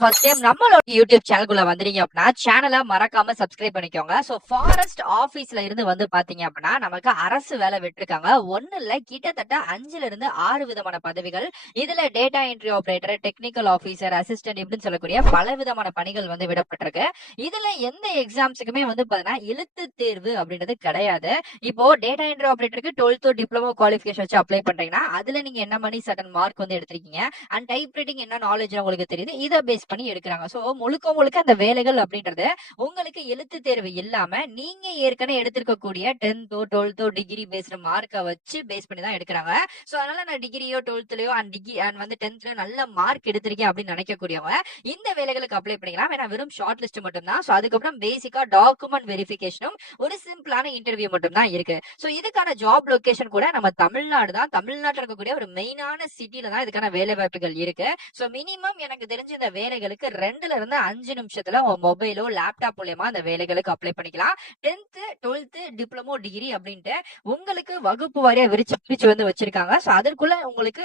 First time நம்மளோட YouTube சேனலுக்குள்ள வந்துறீங்க அப்படின்னா சேனலை மறக்காம சப்ஸ்கிரைப் பண்ணிக்கோங்க. ஸோ ஃபாரஸ்ட் ஆபீஸ்ல இருந்து வந்து பாத்தீங்க அப்படின்னா நமக்கு அரசு வேலை விட்டுருக்காங்க. ஒண்ணு இல்ல, கிட்டத்தட்ட 5ல இருந்து 6 விதமான பதவிகள். இதுல data entry operator, technical officer, assistant இப்படின்னு சொல்லக்கூடிய பல விதமான பணிகள் வந்து விடப்பட்டிருக்கு. இதுல எந்த எக்ஸாம்ஸுக்குமே வந்து பாத்தீங்கன்னா எழுத்து தேர்வு அப்படின்றது கிடையாது. இப்போ டேட்டா என்ட்ரி ஆபரேட்டருக்கு 12th டிப்ளமோ குவாலிஃபிகேஷன் வச்சு அப்ளை பண்றீங்கன்னா அதுல நீங்க என்ன மணி சர்டன் மார்க் வந்து எடுத்திருக்கீங்க அண்ட் டைப் ரைட்டிங் என்ன நாலேஜ் உங்களுக்கு தெரியுது, இதை பேஸ் பண்ணி எடுக்கிறாங்க. சோ முழுக்க முழுக்க அந்த வேலைகள் அப்படின்றது உங்களுக்கு எழுத்து தேர்வு இல்லாம நீங்க ஏற்கனவே எடுத்திருக்கக்கூடிய 10th 12th டிகிரி பேஸ்டு மார்க்கை வச்சு பேஸ் பண்ணி தான் எடுக்கிறாங்க. சோ அதனால நான் டிகிரியோ 12thலயோ அண்ட் வந்து 10thலயோ நல்ல மார்க் எடுத்திருக்கேன் அப்படின்னு நினைக்கக்கூடியவங்க இந்த வேலைகளுக்கு அப்ளை பண்ணிக்கலாம். ஏன்னா வெறும் ஷார்ட் லிஸ்ட் மட்டும் தான். சோ அதுக்கப்புறம் பேசிக்கா டாக்குமெண்ட் வெரிஃபிகேஷனும் ஒரு சிம்பிளான இன்டர்வியூ மட்டும் தான் இருக்கு. சோ இதுக்கான ஜாப் லொகேஷன் கூட நம்ம தமிழ்நாடு தான். தமிழ்நாட்டில் இருக்கக்கூடிய ஒரு மெயினான சிட்டில தான் இதுக்கான வேலை வாய்ப்புகள் இருக்கு. சோ மினிமம் எனக்கு தெரிஞ்ச இந்த வேலைகளுக்கு 2ல இருந்து 5 நிமிஷத்துல உங்க மொபைலோ லேப்டாப் மூலமா அந்த வேலைகளுக்கு அப்ளை பண்ணிக்கலாம். 10th 12th டிப்ளமோ டிகிரி அப்படின்ட்டு உங்களுக்கு வகுப்பு வாரியா விரிச்சு பிரிச்சு வந்து வச்சிருக்காங்க. சோ அதற்குள்ள உங்களுக்கு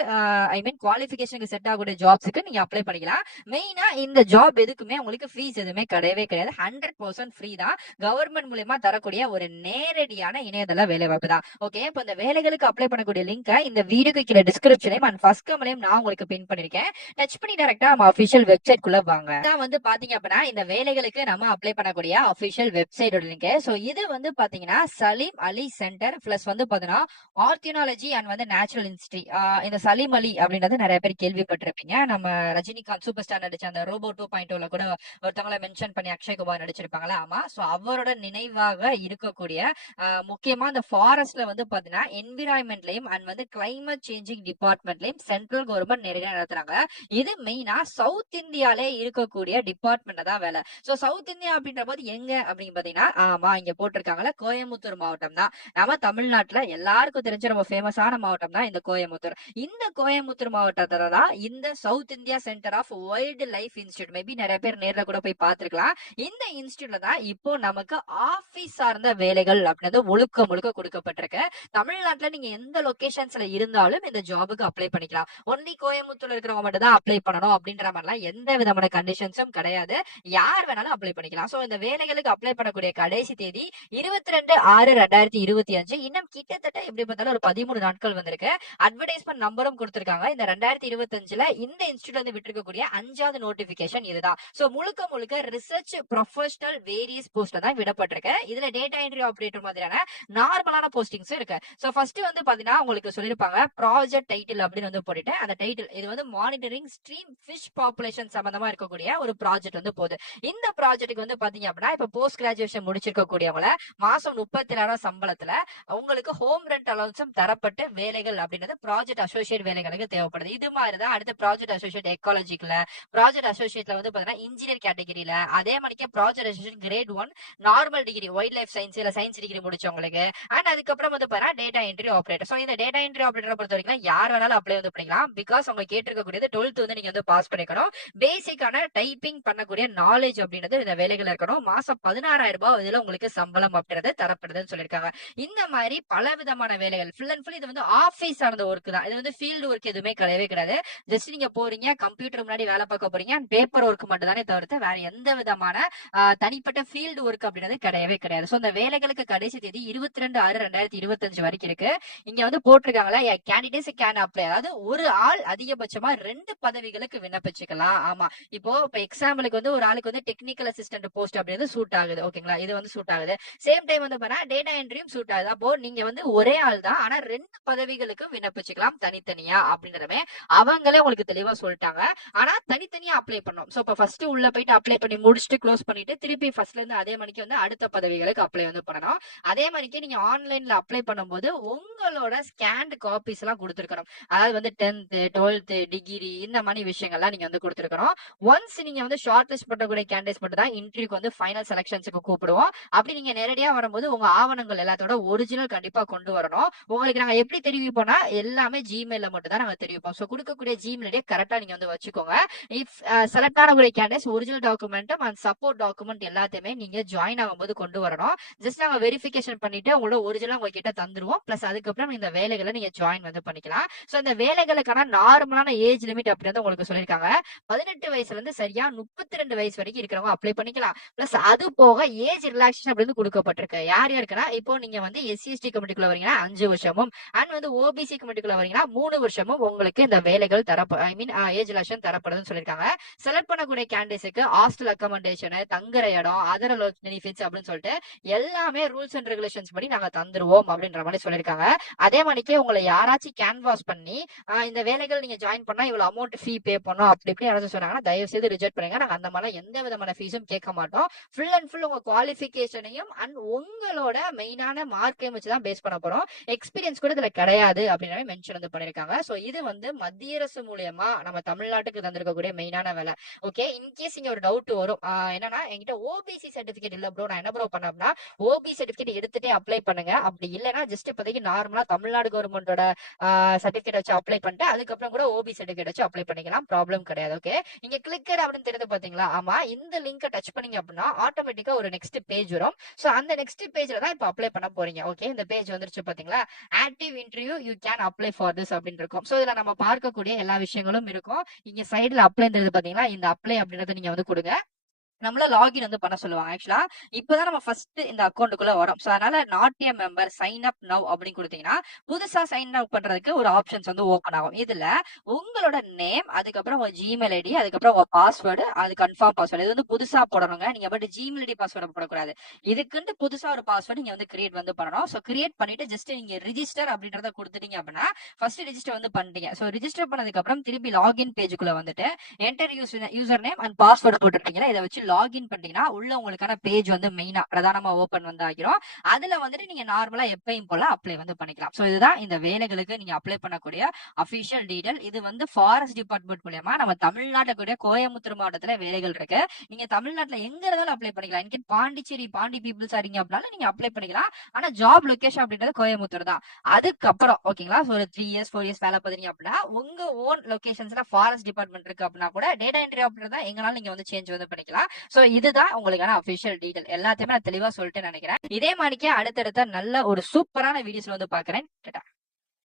ஐ மீன் குவாலிஃபிகேஷனுக்கு செட் ஆகக்கூடிய ஜாப்ஸ்க்கு நீங்க அப்ளை பண்ணிக்கலாம். மெயினா இந்த ஜாப் எதுக்குமே உங்களுக்கு ஃபீஸ் எதுவுமே கிடையவே கிடையாது. 100% ஃப்ரீ தான். கவர்மெண்ட் மூலமா தரக்கூடிய ஒரு நேரடியான இணையதள வேலை வாய்ப்பு தான். ஓகே, இப்போ இந்த வேலைகளுக்கு அப்ளை பண்ணக்கூடிய லிங்க் இந்த வீடியோக்கு கீழே டிஸ்கிரிப்ஷனையும் அண்ட் ஃபர்ஸ்ட் கமெண்ட்லயும் நான் உங்களுக்கு பின் பண்ணிருக்கேன். டச் பண்ணி டைரக்டா நம்ம அபிஷியல் வெப்சைட் குள்ள வாங்க. இதான் வந்து பாத்தீங்க அப்படின்னா இந்த வேலைகளுக்கு நம்ம அப்ளை பண்ணக்கூடிய அபிஷியல் வெப்சைட்டோட லிங்க். சோ இது வந்து பாத்தீங்கன்னா சலீம் அலி சென்டர் பிளஸ் வந்து பாத்தீங்கன்னா ஆர்த்தியாலஜி அண்ட் வந்து நேச்சுரல் இன்ஸ்ட்ரி. இந்த சலீம் அலி அப்படின்றது நிறைய பேர் கேள்விப்பட்டிருப்பீங்க. நம்ம ரஜினிகாந்த் சூப்பர் ஸ்டார் நடிச்ச அந்த ரோபோ 2.0ல கூட ஒருத்தவங்களை மென்ஷன் பண்ணி அக்ஷய் குமார் நடிச்சிருப்பாங்களா? ஆமா. சோ அவரோட நினைவாக இருக்கக்கூடிய முக்கியமா இந்த ஃபாரஸ்ட்ல வந்து பாத்தீங்கன்னா என்விரான்மெண்ட்லயும் அண்ட் வந்து கிளைமேட் சேஞ்சிங் டிபார்ட்மெண்ட்லயும் சென்ட்ரல் கவர்மெண்ட் நிறைய நடத்துறாங்க. இது மெயினா சவுத் இந்தியாலே இருக்கக்கூடிய டிபார்ட்மெண்ட் தான் வேலை. சோ சவுத் இந்தியா அப்படின்ற போது எங்க அப்படின்னு பாத்தீங்கன்னா, ஆமா இங்க போட்டிருக்காங்கல்ல, கோயம்புத்தூர் மாவட்டம் தான். நம்ம தமிழ்நாட்டுல எல்லாருக்கும் தெரிஞ்ச ரொம்ப ஃபேமஸான மாவட்டம் தான் இந்த கோயம்புத்தூர். இந்த கோயம்புத்தூர் மாவட்டத்துல தான் இந்த south India centre of wildlife institute, maybe நிறைய பேர் நேர்ல கூட போய் பார்த்திருக்கலாம். இந்த இன்ஸ்டியூட்ல தான் இப்போ நமக்கு ஆபீஸ் சார்ந்த வேலைகள் அப்படின்றது முழுக்க முழுக்க கொடுக்கப்பட்டிருக்கு. தமிழ்நாட்டுல நீங்க எந்த லொகேஷன்ஸ்ல இருந்தாலும் இந்த ஜாபுக்கு அப்ளை பண்ணிக்கலாம். ஒன்லி கோயம்புத்தூர்ல இருக்கிறவங்க மட்டும் தான் அப்ளை பண்ணணும் அப்படின்ற மாதிரிலாம் எந்த விதமான கண்டிஷன்ஸும் கிடையாது. யார் வேணாலும் அப்ளை பண்ணிக்கலாம். சோ இந்த வேலைகளுக்கு அப்ளை பண்ணக்கூடிய கடைசி தேதி 22/6/2025. இன்னும் கிட்டத்தட்ட எப்படி பார்த்தாலும் ஒரு 13 நாட்கள் வந்திருக்கு. அட்வர்டைஸ்மெண்ட் நம்பரும் கொடுத்திருக்காங்க. இந்த 2025ல இந்த இன்ஸ்டியூட் வந்து விட்டுருக்கக்கூடிய 5வது நோட்டிபிகேஷன் இதுதான். சோ முழுக்க முழுக்க ரிசர்ச் ப்ரொஃபஷனல் வேரியஸ் போஸ்ட்ல தான் விடப்பட்டிருக்கு. இதுல டேட்டா என்ட்ரி ஆபரேட்டர் மாதிரியான நார்மலான போஸ்டிங்ஸ் இருக்கு. சோ ஃபர்ஸ்ட் வந்து பாத்தீங்கன்னா உங்களுக்கு சொல்லிருப்பாங்க ப்ராஜெக்ட் டைட்டில் அப்படின்னு வந்து போட்டுட்டு அந்த டைட்டில் இது வந்து மானிட்டரிங் ஸ்ட்ரீம் ஃபிஷ் பாப்புலேஷன் சம்பந்தமா இருக்கக்கூடிய ஒரு ப்ராஜெக்ட் வந்து போகுது. இந்த ப்ராஜெக்ட்டுக்கு வந்து பாத்தீங்க அப்படின்னா இப்ப போஸ்ட் கிராஜுவேஷன் முடிச்சிருக்கக்கூடியவங்கள மாசம் 37,000 சம்பளத்துல உங்களுக்கு ஹோம் ரெண்ட் அலவன்ஸும் தரப்பட்டு வேலைகள் அப்படின்றது ப்ராஜெக்ட் அசோசியேட் வேலைகளுக்கு தேவைப்படுது. இது மாதிரிதான் அடுத்த ப்ராஜெக்ட் அசோசியேட் எக்காலஜிக்கல, ப்ராஜெக்ட் அசோசியேட்ல வந்து பாத்தீங்கன்னா இன்ஜினியர் கேட்டகரியில, அதே மாதிரிக்கே project associate grade 1 normal degree wild life science இல்ல சயின்ஸ் டிகிரி முடிச்சவங்களுக்கு அண்ட் அதுக்கப்புறம் வந்து பாத்தீங்கன்னா டேட்டா என்ட்ரி ஆபரேட்டர். சோ இந்த டேட்டா என்ட்ரி ஆபரேட்டரை பொறுத்த வரைக்கும் யார் வேணாலும் அப்ளை வந்து பண்ணிக்கலாம். பிகாஸ் அவங்க கேட்டிருக்கக்கூடியது 12th வந்து நீங்க வந்து பாஸ் பண்ணிக்கணும். பேசிக்கான டைப்பிங் பண்ணக்கூடிய நாலேஜ் அப்படின்றது இந்த வேலைகள் இருக்கணும். மாசம் 16,000 ரூபாய் இதுல உங்களுக்கு சம்பளம் அப்படின்றது தரப்படுதுன்னு சொல்லியிருக்காங்க. இந்த மாதிரி பல விதமான வேலைகள் ஃபுல் அண்ட் ஃபுல் இது வந்து ஆபீஸ் சார்ந்த ஒர்க் தான். இது வந்து ஃபீல்டு ஒர்க் எதுவுமே கிடையவே கிடையாது. ஜஸ்ட் நீங்க போறீங்க, கம்ப்யூட்டர் முன்னாடி வேலை பார்க்க போறீங்க, பேப்பர் ஒர்க் மட்டும் தானே தவிர்த்து வேற எந்த விதமான தனிப்பட்ட ஃபீல்டு ஒர்க் அப்படின்றது கிடையவே கிடையாது. சோ இந்த வேலைகளுக்கு கடைசி தேதி 22/6/2025 வரைக்கும் இருக்கு. இங்க வந்து போட்டிருக்காங்களா, கேண்டிடேட்ஸ் கேன் அப்ளை. அதாவது ஒரு ஆள் அதிகபட்சமா 2 பதவிகளுக்கு விண்ணப்பிச்சுக்கலாம். ஆமா, இப்போ எக்ஸாம்பிளுக்கு வந்து ஒரு ஆளுக்கு வந்து டெக்னிக்கல் அசிஸ்டன்ட் போஸ்ட் அப்படின்றது சூட் ஆகுது. ஓகேங்களா, இது வந்து சூட் ஆகுது. சேம் டைம் வந்து பண்ணா டேட்டா என்ட்ரியும் சூட் ஆகுது. அப்போ நீங்க வந்து ஒரே ஆள் தான், ஆனா 2 பதவிகளுக்கு விண்ணப்பிச்சுக்கலாம் தனித்தனியா அப்படின்றதுமே அவங்களே உங்களுக்கு தெளிவா சொல்லிட்டாங்க. ஆனா தனித்தனியா அப்ளை பண்ணணும். சோ இப்ப ஃபர்ஸ்ட் உள்ள போயிட்டு அப்ளை பண்ணி முடிச்சுட்டு க்ளோஸ் பண்ணிட்டு திருப்பி ஃபர்ஸ்ட்ல இருந்து அதே மணிக்கு வந்து அடுத்த பதவிகளுக்கு அப்ளை வந்து பண்ணணும். அதே மாதிரிக்கு நீங்க ஆன்லைன்ல அப்ளை பண்ணும்போது உங்களோட ஸ்கேன்டு காப்பீஸ் எல்லாம் கொடுத்துருக்கணும். அதாவது வந்து 10th 12th டிகிரி இந்த மாதிரி விஷயங்கள்லாம் நீங்க வந்து கொடுத்துருக்கணும். ஒன்ஸ் நீங்க வந்து ஷார்ட் லிஸ்ட் பண்ணக்கூடிய கேண்டிடேட்ஸ் மட்டும் தான் இன்டர்வியூக்கு வந்து ஃபைனல் செலக்ஷன்ஸுக்கு கூப்பிடுவோம். அப்படி நீங்க நேரடியா வரும்போது உங்க ஆவணங்கள் எல்லாத்தோட ஒரிஜினல் கண்டிப்பா கொண்டு வரணும். உங்களுக்கு நாங்க எப்படி தெரிவிப்போம்னா எல்லாமே ஜிமெயில மட்டும் தான் நாங்க தெரிவிப்போம். சோ கொடுக்கக்கூடிய ஜிமெயிலே கரெக்டா நீங்க வந்து வச்சுக்கோங்க. இஃப் செலக்ட் ஆனக்கூடிய கேண்டிடேட்ஸ் ஒரிஜினல் டாக்குமெண்ட்டும் அண்ட் சப்போர்ட் டாக்குமெண்ட் எல்லாத்தையுமே நீங்க ஜாயின் ஆகும்போது கொண்டு வரணும். ஜஸ்ட் நாங்க வெரிஃபிகேஷன் பண்ணிட்டு உங்களோட ஒரிஜினல் உங்ககிட்ட தந்துருவோம். பிளஸ் அதுக்கப்புறம் இந்த வேலைகளை நீங்க ஜாயின் வந்து பண்ணிக்கலாம். சோ இந்த வேலைகளுக்கான நார்மலான ஏஜ் லிமிட் அப்படின்றது உங்களுக்கு சொல்லியிருக்காங்க. 18 18 வயசுல இருந்து சரியா 32 வயசு வரைக்கும் இருக்கிறவங்க அப்ளை பண்ணிக்கலாம். பிளஸ் அது போக ஏஜ் ரிலாக்சேஷன் அப்படின்னு கொடுக்கப்பட்டிருக்கு. யார் யாருக்குன்னா, இப்போ நீங்க வந்து எஸ்சி/எஸ்டி கமிட்டிக்குள்ள வரீங்கன்னா 5 வருஷமும் அண்ட் வந்து ஓபிசி கமிட்டிக்குள்ள வரீங்கன்னா 3 வருஷமும் உங்களுக்கு இந்த வேலைகள் ஏஜ் ரிலாக்சேஷன் தரப்படுதுன்னு சொல்லியிருக்காங்க. செலக்ட் பண்ணக்கூடிய கேண்டிடேட்ஸ்க்கு ஹாஸ்டல் அக்கமண்டேஷன், தங்குற இடம், அதர் பெனிஃபிட்ஸ் அப்படின்னு சொல்லிட்டு எல்லாமே ரூல்ஸ் அண்ட் ரெகுலேஷன்ஸ் படி நாங்க தந்துருவோம் அப்படின்ற மாதிரி சொல்லியிருக்காங்க. அதே மாதிரிக்கே உங்களை யாராச்சும் கேன்வாஸ் பண்ணி இந்த வேலைகள் நீங்க ஜாயின் பண்ணா இவ்வளவு அமௌண்ட் ஃபீ பே பண்ணோம் அப்படி இப்படி யாராச்சும் சொன்னாங்கன்னா தயவு செய்து ரிஜெக்ட் பண்ணுங்க. நாங்க அந்த மாதிரி எந்த விதமான ஃபீஸும் கேட்க மாட்டோம். ஃபுல் அண்ட் ஃபுல் உங்க குவாலிஃபிகேஷனையும் அண்ட் உங்களோட மெயினான மார்க்கையும் வச்சு தான் பேஸ் பண்ண போறோம். எக்ஸ்பீரியன்ஸ் கூட இதுல கிடையாது அப்படின்னு மென்ஷன் வந்து பண்ணிருக்காங்க. சோ இது வந்து மத்திய அரசு மூலியமா நம்ம தமிழ்நாட்டுக்கு தந்திருக்கக்கூடிய மெயினான வேலை. ஓகே, இன்கேஸ் இங்க ஒரு டவுட் வரும், என்னன்னா என்கிட்ட ஓபிசி சர்டிபிகேட் இல்ல ப்ரோ, நான் என்ன ப்ரோ பண்ணோம்னா ஓபி சர்டிபிகேட் எடுத்துட்டே அப்ளை பண்ணுங்க. அப்படி இல்லைன்னா ஜஸ்ட் இப்போதைக்கு நார்மலா தமிழ்நாடு கவர்மெண்டோட சர்டிபிகேட் வச்சு அப்ளை பண்ணிட்டு அதுக்கப்புறம் கூட ஓபி சர்டிபிகேட் வச்சு அப்ளை பண்ணிக்கலாம். ப்ராப்ளம் கிடையாது. ஓகே, இங்க கிளிக்கர் அப்படின்னு தெரிஞ்சு பாத்தீங்களா? ஆமா, இந்த லிங்க் டச் பண்ணீங்க அப்படின்னா ஆட்டோமேட்டிக்கா ஒரு நெக்ஸ்ட் பேஜ் வரும். சோ அந்த நெக்ஸ்ட் பேஜ்ல தான் இப்ப அப்ளை பண்ண போறீங்க. ஓகே, இந்த பேஜ் வந்துருச்சு பாத்தீங்களா? Active interview you can apply for this அப்படின்னு இருக்கும். சோ இதுல நம்ம பார்க்கக்கூடிய எல்லா விஷயங்களும் இருக்கும். இங்க சைடுல அப்ளை பாத்தீங்களா? இந்த அப்ளை அப்படின்றத நீங்க வந்து கொடுங்க. நம்மள லாகின் வந்து பண்ண சொல்லுவாங்க. ஆக்சுவலா இப்பதான் நம்ம ஃபர்ஸ்ட் இந்த அக்கௌண்ட்டுக்குள்ள வரோம். சோ அதனால not a member sign up now அப்படின்னு கொடுத்தீங்கன்னா புதுசா சைன் அப் பண்றதுக்கு ஒரு ஆப்ஷன்ஸ் வந்து ஓபன் ஆகும். இதுல உங்களோட நேம், அதுக்கப்புறம் உங்க ஜிமெயில் ஐடி, அதுக்கப்புறம் உங்க பாஸ்வேர்டு, அது கன்ஃபார்ம் பாஸ்வேர்டு இது வந்து புதுசா போடணுங்க. நீங்க பட் ஜிமெயில் ஐடி பாஸ்வேர்டு போடக்கூடாது. இதுக்குன்னு புதுசா ஒரு பாஸ்வேர்டு நீங்க வந்து கிரியேட் வந்து பண்ணணும். சோ கிரியேட் பண்ணிட்டு ஜஸ்ட் நீங்க ரிஜிஸ்டர் அப்படின்றத கொடுத்துட்டீங்க அப்படின்னா ஃபர்ஸ்ட் ரிஜிஸ்டர் வந்து பண்ணிட்டீங்க. சோ ரிஜிஸ்டர் பண்ணதுக்கு அப்புறம் திருப்பி லாகின் பேஜுக்குள்ள வந்துட்டு enter user name and password போட்டுட்டீங்கன்னா இதை வச்சு லாகின் பண்ணீங்கன்னா உள்ள உங்களுக்கான பேஜ் வந்து மெயினா பிரதானமா ஓபன் வந்து ஆகிரும். அதுல வந்துட்டு நீங்க நார்மலா எப்பயும் போல அப்ளை வந்து பண்ணிக்கலாம். சோ இதுதான் இந்த வேலைகளுக்கு நீங்க அப்ளை பண்ணக்கூடிய அபிஷியல் டீடைல். இது வந்து ஃபாரஸ்ட் டிபார்ட்மெண்ட் மூலமா நம்ம தமிழ்நாட்டுல கூடிய கோயம்புத்தூர் மாவட்டத்துல வேலைகள் இருக்கு. நீங்க தமிழ்நாட்டுல எங்க இருந்தாலும் அப்ளை பண்ணிக்கலாம். இன்கேஸ் பாண்டிச்சேரி பீப்புள்ஸ் ஆறீங்க அப்படின்னாலும் நீங்க அப்ளை பண்ணிக்கலாம். ஆனா ஜாப் லொகேஷன் அப்படின்றது கோயம்புத்தூர் தான். அதுக்கப்புறம் ஓகேங்களா, ஒரு 3 இயர்ஸ் 4 இயர்ஸ் வேலை பார்த்தீங்க அப்படின்னா உங்க ஓன் லொகேஷன்ஸ்ல ஃபாரஸ்ட் டிபார்ட்மெண்ட் இருக்கு அப்படின்னா கூட டேட்டா என்ட்ரி அப்படின்றத எங்கனாலும் நீங்க வந்து சேஞ்ச் வந்து பண்ணிக்கலாம். சோ இதுதான் உங்களுக்கான அபிஷியல் டீடைல். எல்லாத்தையுமே நான் தெளிவா சொல்லிட்டு நினைக்கிறேன். இதே மாதிரிக்கே அடுத்தடுத்த நல்ல ஒரு சூப்பரான வீடியோஸ்ல வந்து பாக்குறேன்.